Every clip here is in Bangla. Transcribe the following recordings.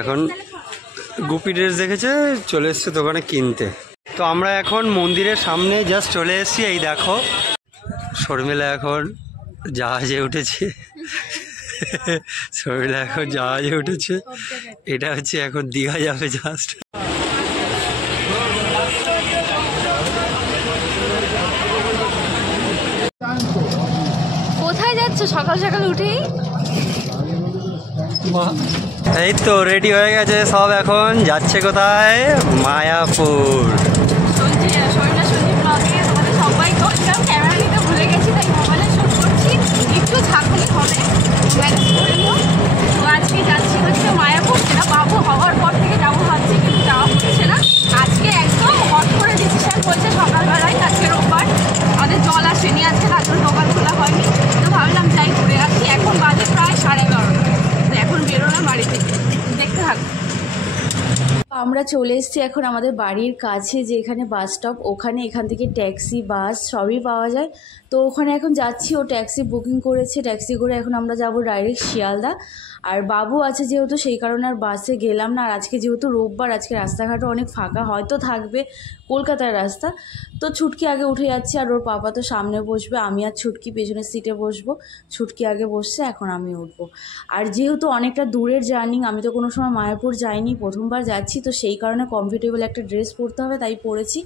এখন গুপি ড্রেস দেখেছে, চলে এসছে দোকানে কিনতে। তো আমরা এখন মন্দিরের সামনে জাস্ট চলে এসেছি। এই দেখো শর্মিলা এখন জাহাজে উঠেছে। শর্মিলা এখন জাহাজে উঠেছে। এটা হচ্ছে এখন দীঘা যাবে জাস্ট। কোথায় যাচ্ছ সকাল সকাল উঠেই? এই তো রেডি হয়ে গেছে সব, এখন যাচ্ছে কোথায়? মায়াপুর। সবাই ক্যামেরা নিতে ভুলে গেছি, তাই মোবাইলে শুট করছি। একটু ঝাঁকুনি হবে, তো আজকে যাচ্ছি হচ্ছে মায়াপুর। সেটা বাবু হওয়ার পর থেকে যাবো ভাবছি, কিন্তু যাওয়া হচ্ছে না। আজকে একদম হট করে ডিসিশন বলছে সকালবেলায়। আজকে রোববার, আমাদের জল আসেনি আজকে, তার জন্য দোকান খোলা হয়নি। তো ভাবলাম যাই ঘুরে আসি। এখন বাজে প্রায় 11:30। তো এখন বেরোলাম বাড়ি থেকে, দেখতে থাকবো। আমরা চলে এসেছি এখন আমাদের বাড়ির কাছে যে এখানে বাস স্টপ, ওখানে এখান থেকে ট্যাক্সি বাস সবই পাওয়া যায়। তো ওখানে এখন যাচ্ছি, ও ট্যাক্সি বুকিং করেছে, ট্যাক্সি করে এখন আমরা যাব ডাইরেক্ট শিয়ালদা। আর বাবু আছে যেহেতু, সেই কারণে আর বাসে গেলাম না। আর আজকে যেহেতু রোববার, আজকে রাস্তাঘাটও অনেক ফাঁকা, হয়তো থাকবে কলকাতার রাস্তা। তো ছুটকি আগে উঠে যাচ্ছে, আর ওর পাপা তো সামনে বসবে, আমি আর ছুটকি পেছনের সিটে বসবো। ছুটকি আগে বসছে, এখন আমি উঠবো। আর যেহেতু অনেকটা দূরের জার্নি, আমি তো কোনো সময় মায়াপুর যাইনি, প্রথমবার যাচ্ছি, তো সেই কারণে কমফর্টেবল একটা ড্রেস পরতে হবে, তাই পরেছি।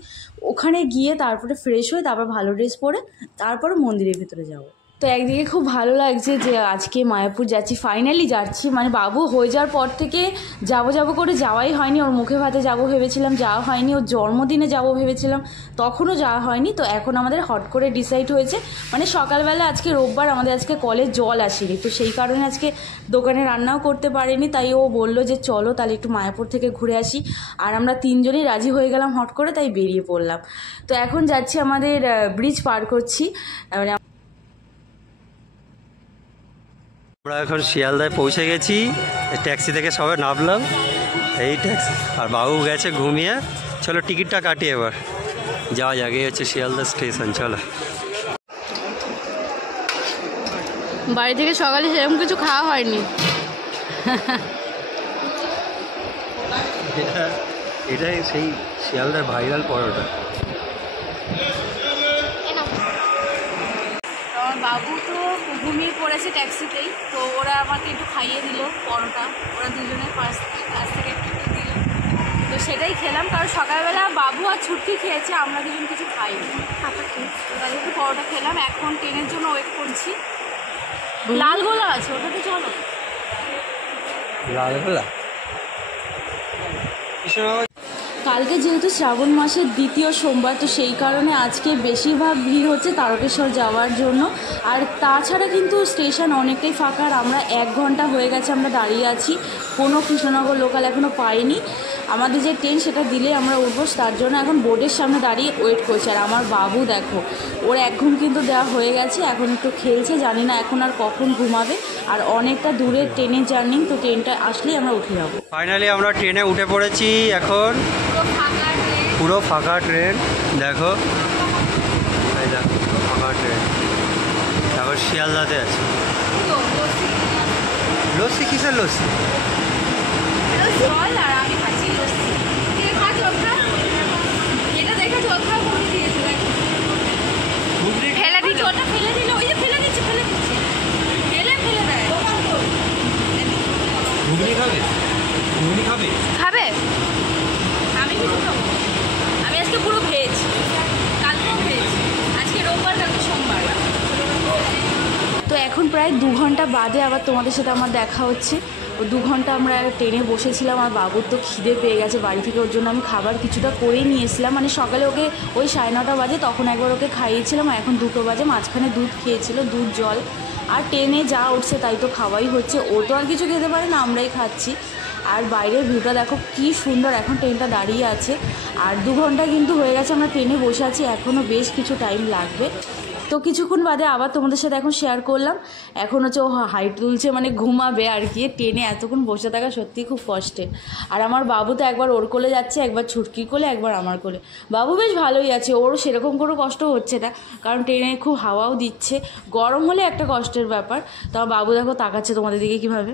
ওখানে গিয়ে তারপরে ফ্রেশ হয়ে তারপর ভালো ড্রেস পরে তারপরে মন্দিরের ভিতরে যাব। তো একদিকে খুব ভালো লাগছে যে আজকে মায়াপুর যাচ্ছি, ফাইনালি যাচ্ছি। মানে বাবু হয়ে যাওয়ার পর থেকে যাব করে যাওয়াই হয়নি। ওর মুখে ভাতে যাব ভেবেছিলাম, যাওয়া হয়নি। ওর জন্মদিনে যাব ভেবেছিলাম, তখনও যাওয়া হয়নি। তো এখন আমাদের হট করে ডিসাইড হয়েছে, মানে সকালবেলা আজকে রোববার, আমাদের আজকে কলে জল আসেনি, তো সেই কারণে আজকে দোকানে রান্নাও করতে পারিনি। তাই ও বললো যে চলো তাহলে একটু মায়াপুর থেকে ঘুরে আসি। আর আমরা তিনজনই রাজি হয়ে গেলাম হট করে, তাই বেরিয়ে পড়লাম। তো এখন যাচ্ছি, আমাদের ব্রিজ পার করছি। মানে আমরা এখন শিয়ালদায় পৌঁছে গেছি, ট্যাক্সি থেকে সবাই নামলাম। এই ট্যাক্সি, আর বাবু গেছে ঘুমিয়ে। চলো টিকিটটা কাটি এবার, যাওয়া যাক। এই হচ্ছে শিয়ালদা স্টেশন, চলো। বাড়ি থেকে সকালে সেরকম কিছু খাওয়া হয়নি। এটাই সেই শিয়ালদার ভাইরাল পরোটা। আমার বাবু তো ঘুমিয়ে পড়েছে ট্যাক্সিতেই, তো ওরা আমাকে একটু খাইয়ে দিল পরোটা। ওরা দুজনের কাছ থেকে একটু দিল, তো সেটাই খেলাম। কারণ সকালবেলা বাবু আর ছুটকি খেয়েছে, আমরা দুজন কিছু খাইনি। তাহলে একটু পরোটা খেলাম। এখন ট্রেনের জন্য ওয়েট করছি। লালগোলা আছে, ওটাতে চলো। লালগোলা কালকে যেহেতু শ্রাবণ মাসের দ্বিতীয় সোমবার, তো সেই কারণে আজকে বেশিরভাগ ভিড় হচ্ছে তারকেশ্বর যাওয়ার জন্য। আর তাছাড়া কিন্তু স্টেশন অনেকটাই ফাঁকা। আর আমরা 1 ঘন্টা হয়ে গেছে আমরা দাঁড়িয়ে আছি, কোনো কৃষ্ণনগর লোকাল এখনও পাইনি। আমাদের যে ট্রেন সেটা দিলে আমরা উঠবো, তার জন্য এখন বোর্ডের সামনে দাঁড়িয়ে ওয়েট করছি। আর আমার বাবু দেখো, ওর 1 ঘুম কিন্তু দেওয়া হয়ে গেছে, এখন একটু খেলছে, জানি না এখন আর কখন ঘুমাবে। আর অনেকটা দূরের ট্রেনের জার্নি, তো ট্রেনটা আসলেই আমরা উঠে যাবো। ফাইনালি আমরা ট্রেনে উঠে পড়েছি। এখন পুরো ফাঁকা ট্রেন, দেখো এই দেখো পুরো ফাঁকা ট্রেন। তারপর শিয়ালদাতে আছে লস্যি। কিসের লস্যি? ফেলে দিল, ওটা ফেলে দিল, ওই যে ফেলে দিচ্ছে, ফেলে দেয়। ঘুগনি খাবে? ঘুগনি খাবে? খাবে? আমি কিছু খাবো। আমি আজকে পুরো ভেজ, কালকেও ভেজ, আজকে রোববার, কালকে সোমবার। তো এখন প্রায় 2 ঘন্টা বাদে আবার তোমাদের সাথে আমার দেখা হচ্ছে। ও 2 ঘন্টা আমরা ট্রেনে বসেছিলাম। আর বাবুর তো খিদে পেয়ে গেছে বাড়ি থেকে, ওর জন্য আমি খাবার কিছুটা করেই নিয়ে এসেছিলাম। মানে সকালে ওকে ওই 9:30 বাজে তখন একবার ওকে খাইয়েছিলাম, আর এখন 2টো বাজে। মাঝখানে দুধ খেয়েছিল, দুধ জল। আর ট্রেনে যা উঠছে তাই তো খাওয়াই হচ্ছে। ও তো আর কিছু খেতে পারে না, আমরাই খাচ্ছি। আর বাইরের ভিউটা দেখো কি সুন্দর। এখন ট্রেনটা দাঁড়িয়ে আছে, আর 2 ঘন্টা কিন্তু হয়ে গেছে আমরা ট্রেনে বসে আছি, এখনও বেশ কিছু টাইম লাগবে। তো কিছুক্ষণ বাদে আবার তোমাদের সাথে এখন শেয়ার করলাম। এখন হচ্ছে ও হাইট তুলছে, মানে ঘুমাবে আর কি। ট্রেনে এতক্ষণ বসে থাকা সত্যিই খুব কষ্টের। আর আমার বাবু তো একবার ওর কোলে যাচ্ছে, একবার ছুটকির কোলে, একবার আমার কোলে। বাবু বেশ ভালোই আছে, ওরও সেরকম কোনো কষ্ট হচ্ছে না, কারণ ট্রেনে খুব হাওয়াও দিচ্ছে। গরম হলে একটা কষ্টের ব্যাপার। তো বাবু দেখো তাকাচ্ছে তোমাদের দিকে কীভাবে।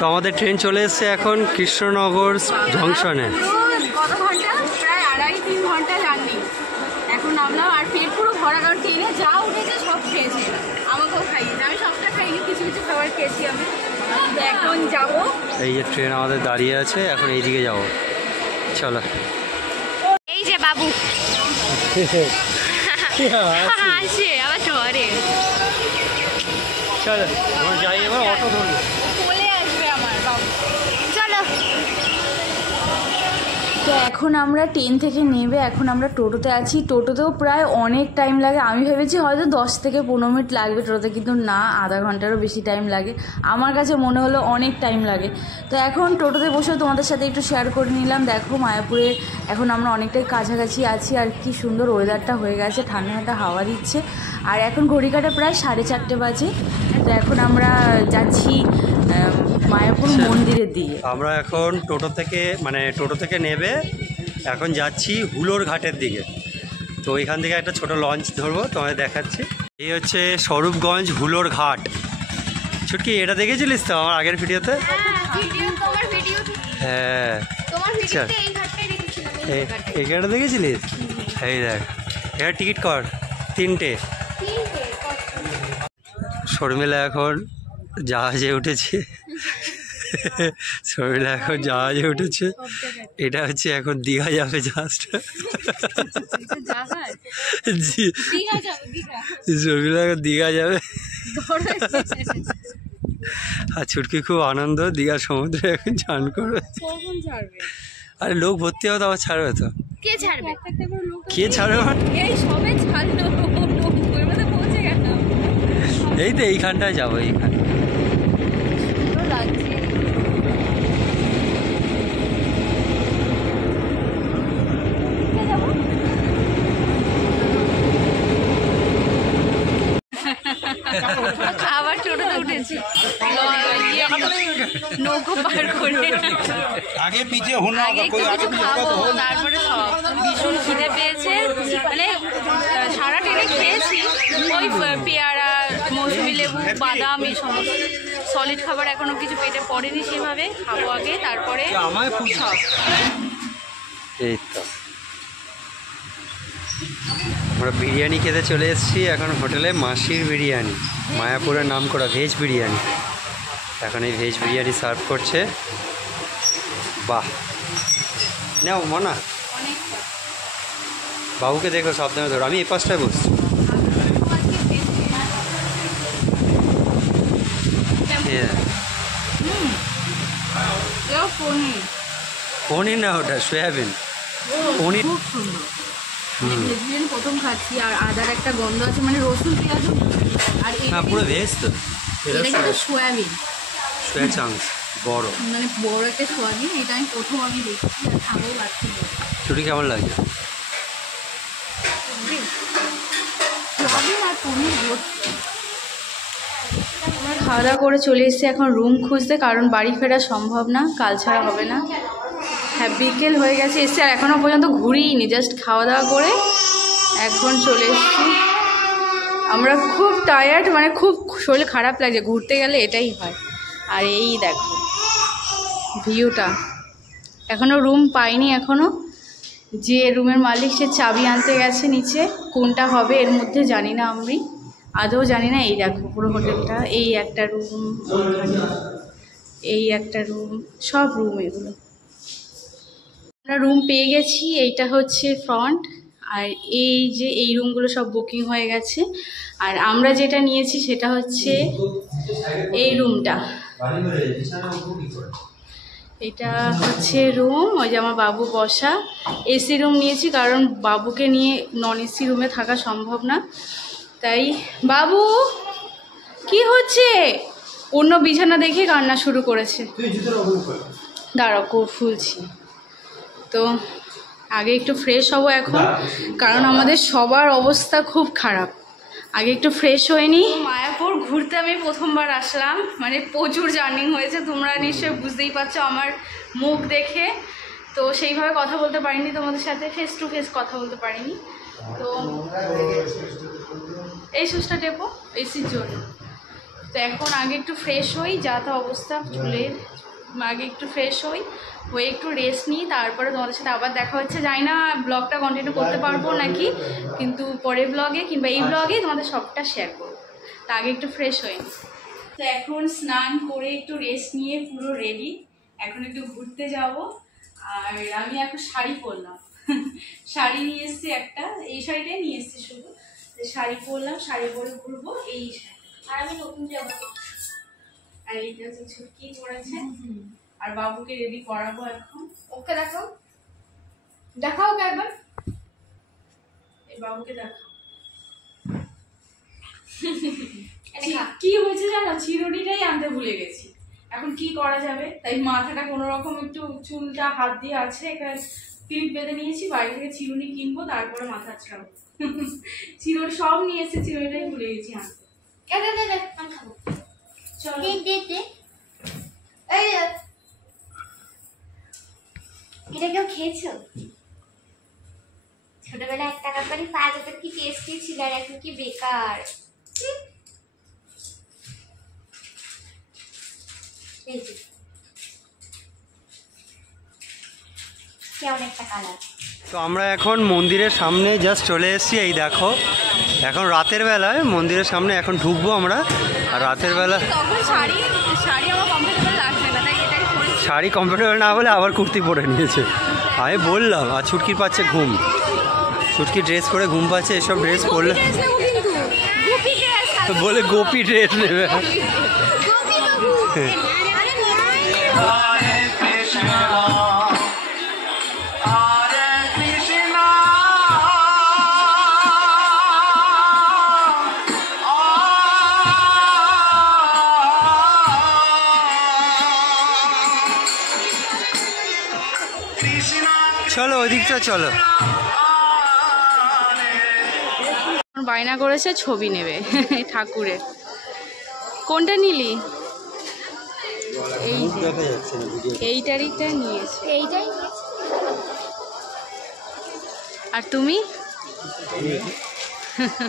তো আমাদের ট্রেন চলে এসছে এখন কৃষ্ণনগর জংশনে। কত ঘন্টা? প্রায় 2.5-3 ঘন্টা জার্নি। এখন নামলাম আর পেট পুরো ভরা, কারণ ট্রেনে যা উঠেছে সব খেয়েছে। আমাকেও খাইয়েছে, আমি সবটা খাইনি, কিছু কিছু খাবার খেয়েছি আমি। তো এখন যাবো। এই যে ট্রেন আমাদের দাঁড়িয়ে আছে, এখন এইদিকে যাবো, চলো। এই যে বাবু আসে আবার ধরে, চলো যাই, এবার অটো ধরবো। চলে আসবে আমার বাবু, চলো। তো এখন আমরা ট্রেন থেকে নেমে এখন আমরা টোটোতে আছি। টোটোতেও প্রায় অনেক টাইম লাগে। আমি ভেবেছি হয়তো 10 থেকে 15 মিনিট লাগবে টোটোতে, কিন্তু না, আধা ঘন্টারও বেশি টাইম লাগে। আমার কাছে মনে হলো অনেক টাইম লাগে। তো এখন টোটোতে বসে তোমাদের সাথে একটু শেয়ার করে নিলাম। দেখো মায়াপুরে এখন আমরা অনেকটাই কাছাকাছি আছি, আর কি সুন্দর ওয়েদারটা হয়ে গেছে, ঠান্ডা ঠান্ডা হাওয়া দিচ্ছে। আর এখন ঘড়ি কাটা প্রায় 4:30 বাজে। তো এখন আমরা যাচ্ছি মায়াপুর মন্দিরের দিকে। আমরা এখন টোটো থেকে নেবে এখন যাচ্ছি হুলোর ঘাটের দিকে। তো ওইখান থেকে একটা ছোট লঞ্চ ধরবো, তোমাদের দেখাচ্ছি। এই হচ্ছে স্বরূপগঞ্জ হুলোর ঘাট। ছুটকি, এটা দেখেছিলিস তো আমার আগের ভিডিওতে? হ্যাঁ, এইখানটা দেখেছিলিস? এই দেখ, এখানে টিকিট কর 3টে। শর্মিলা এখন জাহাজে উঠেছে, শর্মিলা এখন জাহাজে উঠেছে। এটা হচ্ছে এখন দীঘা যাবে জাহাজটা। শর্মিলা এখন দীঘা যাবে, আর ছুটকি খুব আনন্দ, দীঘা সমুদ্রে এখন চান করবে। আরে লোক ভর্তি হবে তো আবার ছাড়বে তো? কে ছাড়বে? কে ছাড়বে? এই সবে ছাড়লো, পৌঁছে গেলাম। এই তো এইখানটায় যাবো, এইখানে। আবার টোটোতে উঠেছি, নৌকো পার করে আগে কিছু খাবো, তারপরে সব ভীষণ খিদে পেয়েছে। মানে সারা ট্রেনে খেয়েছি ওই পেয়ারা, মৌসুমি লেবু, বাদাম, এই সমস্ত সলিড খাবার। এখনো কিছু পেটে পড়েনি সেভাবে, খাবো আগে তারপরে সব। এই তো আমরা বিরিয়ানি খেতে চলে এসেছি এখন হোটেলে, মাসির বিরিয়ানি, মায়াপুরের নাম করা ভেজ বিরিয়ানি। এখন এই ভেজ বিরিয়ানি সার্ভ করছে। বাহ, নাও মনা, বাবুকে দেখো সাবধানে ধরো, আমি এই পাশটায় বসছি। পনির না, ওটা সয়াবিন। পনির খুব সুন্দর, ভেজ বিরিয়ানি প্রথম খাচ্ছি। আর আদার একটা গন্ধ আছে, মানে রসুন পেঁয়াজ। আর হ্যাঁ, পুরো ভেজ তো। এটা কিন্তু সোয়াবিন, সোয়া চাংস বড়, মানে বড় একটা সোয়াবিন। এটা আমি প্রথম দেখছি, আর খাবো বাড়ছি। ছুটি কেমন লাগে? সোয়াবিন আর পনির ভর্তি। আমরা খাওয়া দাওয়া করে চলে এসেছি এখন রুম খুঁজতে, কারণ বাড়ি ফেরা সম্ভব না, কাল ছাড়া হবে না। হ্যাঁ, বিকেল হয়ে গেছে এসে, আর এখনও পর্যন্ত ঘুরিনি, জাস্ট খাওয়া দাওয়া করে এখন চলে এসেছি। আমরা খুব টায়ার্ড, মানে খুব শরীর খারাপ লাগছে, ঘুরতে গেলে এটাই হয়। আর এই দেখো ভিউটা, এখনও রুম পাইনি। এখনও যে রুমের মালিক সে চাবি আনতে গেছে নিচে, কোনটা হবে এর মধ্যে জানি না, আমি আদৌ জানি না। এই দেখো পুরো হোটেলটা, এই একটা রুম, এই একটা রুম, সব রুম এগুলো। আমরা রুম পেয়ে গেছি, এইটা হচ্ছে ফ্রন্ট। আর এই যে এই রুমগুলো সব বুকিং হয়ে গেছে। আর আমরা যেটা নিয়েছি সেটা হচ্ছে এই রুমটা, এটা হচ্ছে রুম। ওই যে আমার বাবু বসা, এসি রুম নিয়েছি, কারণ বাবুকে নিয়ে নন এসি রুমে থাকা সম্ভব না। তাই বাবু কি হচ্ছে, অন্য বিছানা দেখে কান্না শুরু করেছে। দাঁড়াও, ফুলছি তো, আগে একটু ফ্রেশ হব এখন, কারণ আমাদের সবার অবস্থা খুব খারাপ। আগে একটু ফ্রেশ হয়ে নিই। মায়াপুর ঘুরতে আমি প্রথমবার আসলাম, মানে প্রচুর জার্নি হয়েছে, তোমরা নিশ্চয়ই বুঝতেই পারছো আমার মুখ দেখে। তো সেইভাবে কথা বলতে পারিনি তোমাদের সাথে, ফেস টু ফেস কথা বলতে পারিনি। তো এই সুচটা টেপো এসির জন্য। তো এখন আগে একটু ফ্রেশ হই, যা তা অবস্থা চুলের, আগে একটু ফ্রেশ হই, হয়ে একটু রেস্ট নিই, তারপরে তোমাদের সাথে আবার দেখা হচ্ছে। জানি না ব্লগটা কন্টিনিউ করতে পারবো নাকি, কিন্তু পরের ব্লগে কিংবা এই ব্লগে তোমাদের সবটা শেয়ার করবো। তা আগে একটু ফ্রেশ হই। তো এখন স্নান করে একটু রেস্ট নিয়ে পুরো রেডি, এখন একটু ঘুরতে যাব। আর আমি এখন শাড়ি পরলাম, শাড়ি নিয়ে এসছি একটা, এই শাড়িটাই নিয়ে এসছি শুধু। শাড়ি পরলাম, শাড়ি পরে ঘুরবো, এই শাড়ি। আর আমি নতুন জামা, আর এইটা হচ্ছে ছুটকি পরেছে। আর বাবুকে রেডি করাবো এখন। ওকে দেখাও, দেখাও ওকে একবার, এই বাবুকে দেখাও। কি হয়েছে জানো, চিরুনিটাই আনতে ভুলে গেছি, এখন কি করা যাবে। তাই মাথাটা কোনো রকম একটু চুলটা হাত দিয়ে আছে, এখানে ক্লিপ বেঁধে নিয়েছি, বাড়ি থেকে চিরুনি কিনবো তারপরে মাথা ছাড়াবো। চিরুনি সব নিয়ে এসে, চিরুনিটাই ভুলে গেছি আনতে। চলো এটা কেউ খেয়েছো? ছোটবেলা 1 টাকা করে পাওয়া যেত, কি টেস্টি ছিল, আর এখন কি বেকার। কেমন একটা কালার। তো আমরা এখন মন্দিরের সামনে জাস্ট চলে এসেছি, এই দেখো এখন রাতের বেলায় মন্দিরের সামনে এখন ঢুকবো আমরা। আর রাতের বেলা তখন শাড়ি আমার কমফোর্টেবল লাগছে না, তাই এটাই পরেছি। শাড়ি কমফোর্টেবল না বলে আবার কুর্তি পরে নিয়েছে। আমি বললাম, আর ছুটকির পাচ্ছে ঘুম, ছুটকি ড্রেস পরে ঘুম পাচ্ছে, এসব ড্রেস পরলে বলে গোপী ড্রেস নেবে। চলো ওইদিকটা চলো। বায়না করেছে ছবি নেবে ঠাকুরের। কোনটা নিলি? এইটারিটা নিয়েছে। এইটাই আর তুমি?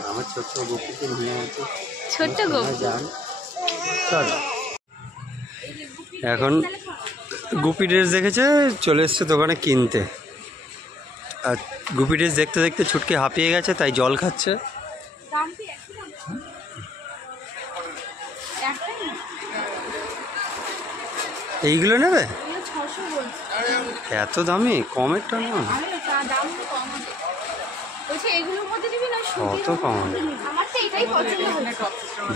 আমার ছোট্ট গোপীকে নিয়ে আছে, ছোট্ট গোপী। এখন গুপি ড্রেস দেখেছে, চলে এসছে দোকানে কিনতে। আর গুপি ড্রেস দেখতে দেখতে ছুটকে হাঁপিয়ে গেছে, তাই জল খাচ্ছে। এইগুলো নেবে? এত দামি? কমেরটা না, কত কম,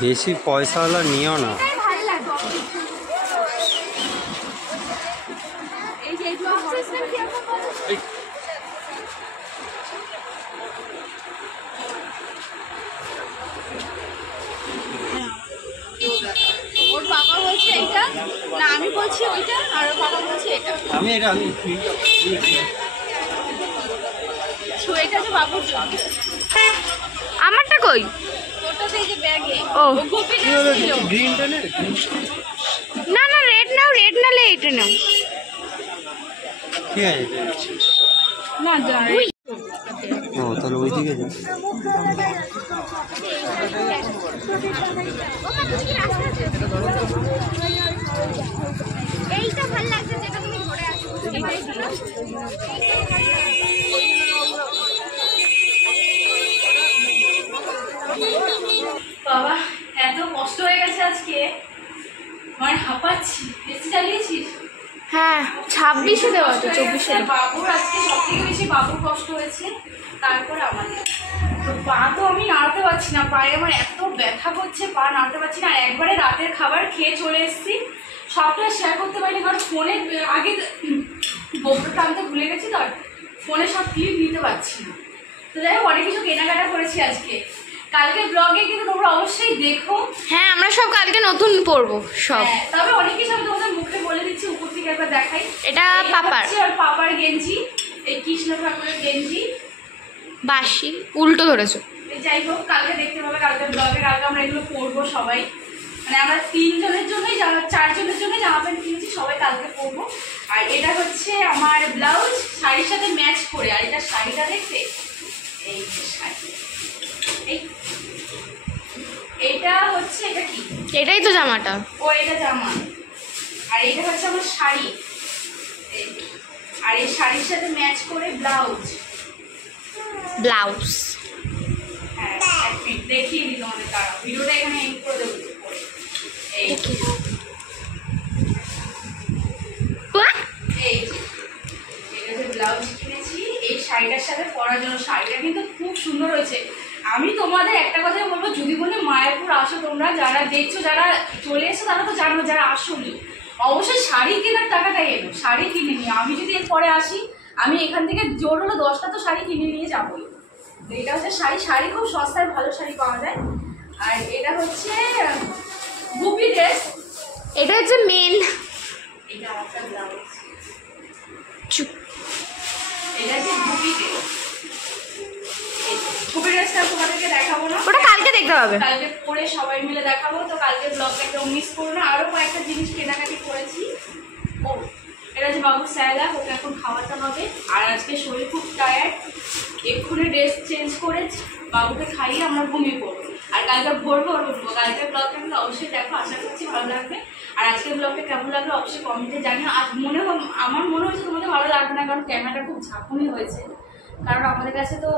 বেশি পয়সাওয়ালা নিও না। ওর বাবা বলছে এইটা না, আমি বলছি ওইটা, আর ওর বাবা বলছে এটা। আমি এটা এটা তো বাবুর জন্য। আমারটা কই? ওটা তো এই যে ব্যাগে। ও গোপী ড্রেস ছিল। গ্রিনটা নে। না না, রেড নাও, রেড নালে এটা নাও। ঠিক আছে না জানি। ও তাহলে ওইদিকে যা। এইটা ভালো লাগছে, যেটা তুমি ধরে আছো। বাবা এত কষ্ট হয়ে গেছে আজকে, মানে হাঁপাচ্ছি। বেশি চালিয়েছিস? হ্যাঁ 26-এ দেওয়া তো, 24-এ। বাবুর আজকে সব থেকে বেশি বাবুর কষ্ট হয়েছে, তারপর আমাদের। তো পা তো আমি নাড়তে পারছি না, পায়ে আমার এত ব্যথা করছে, পা নাড়তে পারছি না। একবারে রাতের খাবার খেয়ে চলে এসেছি, সবটা শেয়ার করতে পারিনি, কারণ ফোনে আগে গোবরটা আনতে ভুলে গেছি, তো ফোনে সব ক্লিপ নিতে পারছি না। তো যাই হোক, অনেক কিছু কেনাকাটা করেছি আজকে। কালকে ব্লগে কিন্তু তোমরা অবশ্যই দেখো। হ্যাঁ আমরা সব কালকে নতুন পরবো সব। তবে অনেক কিছু আমি তোমাদের মুখে বলে দিচ্ছি, উপর থেকে একবার দেখাই। এটা পাপার, আর পাপার গেঞ্জি, এই কৃষ্ণ ঠাকুরের গেঞ্জি বাসি উল্টো ধরেছো। যাই হোক, কালকে দেখতে পাবে, কালকে ব্লগে কালকে আমরা এগুলো পরবো সবাই। মানে আমরা 3 জনের জন্যই 4 জনের জন্যই জামা প্যান্ট কিনেছি, সবাই কালকে পরবো। আর এটা হচ্ছে আমার ব্লাউজ, শাড়ির সাথে ম্যাচ করে। আর এটা শাড়িটা দেখতে, এই যে শাড়ি, এইটা হচ্ছে, এটা কি এটাই তো জামাটা। ও এটা জামা, আর এটা হচ্ছে আমার শাড়ি, আর এই শাড়ির সাথে ম্যাচ করে ব্লাউজ। ব্লাউজ। হ্যাঁ এক মিনিট দেখিয়ে দিই তোমাদের, তারা ভিডিওটা এখানে এন্ড করে দেবো। এই এই যে এটা যে ব্লাউজ কিনেছি এই শাড়িটার সাথে পরার জন্য। শাড়িটা কিন্তু খুব সুন্দর হয়েছে। আমি তোমাদের একটা কথাই বলবো, যদি বলে মায়াপুর আসো, তোমরা যারা দেখছো, যারা চলে এসো তারা তো জানো, যারা আসোনি অবশ্যই শাড়ি কেনার টাকাটাই এলো, শাড়ি কিনে নিয়ে। আমি যদি এর পরে আসি, আমি এখান থেকে জোর হলো 10টা তো শাড়ি কিনে নিয়ে যাবোই। তো এটা হচ্ছে শাড়ি, শাড়ি খুব সস্তায় ভালো শাড়ি পাওয়া যায়। আর এটা হচ্ছে গুপি ড্রেস, এটা হচ্ছে মেন। এটা একটা ব্লাউজ, চুপ। এটা হচ্ছে গুপি ড্রেস। গুপি ড্রেসটা তোমাদেরকে দেখাবো না, ওটা কালকে দেখতে হবে। কালকে পরে সবাই মিলে দেখাবো। তো কালকে ব্লগটা একদম মিস করো না। আরো কয়েকটা জিনিস কেনাকাটি করেছি। ও এটা হচ্ছে বাবুর স্যালাড, ওকে এখন খাওয়াতে হবে। আর আজকে শরীর খুব টায়ার্ড, এক্ষুনি ড্রেস চেঞ্জ করে বাবুকে খাইয়ে আমরা ঘুমিয়ে পড়বো। আর কালকে ভোর ভোর উঠবো। কালকের ব্লগটা কিন্তু অবশ্যই দেখো, আশা করছি ভালো লাগবে। আর আজকের ব্লগটা কেমন লাগলো অবশ্যই কমেন্টে জানিও। আজ আমার মনে হচ্ছে তোমাদের ভালো লাগবে না, কারণ ক্যামেরাটা খুব ঝাঁকুনি হয়েছে। কারণ আমাদের কাছে তো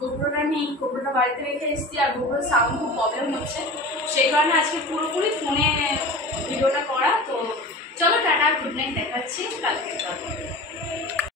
গোপ্রোটা নেই, গোপ্রোটা বাড়িতে রেখে এসেছি, আর গোপ্রোর সাউন্ড খুব প্রবলেম হচ্ছে, সেই কারণে আজকে পুরোপুরি ফোনে ভিডিওটা করা। তো চলো টাটা, গুড নাইট, দেখাচ্ছি কালকে।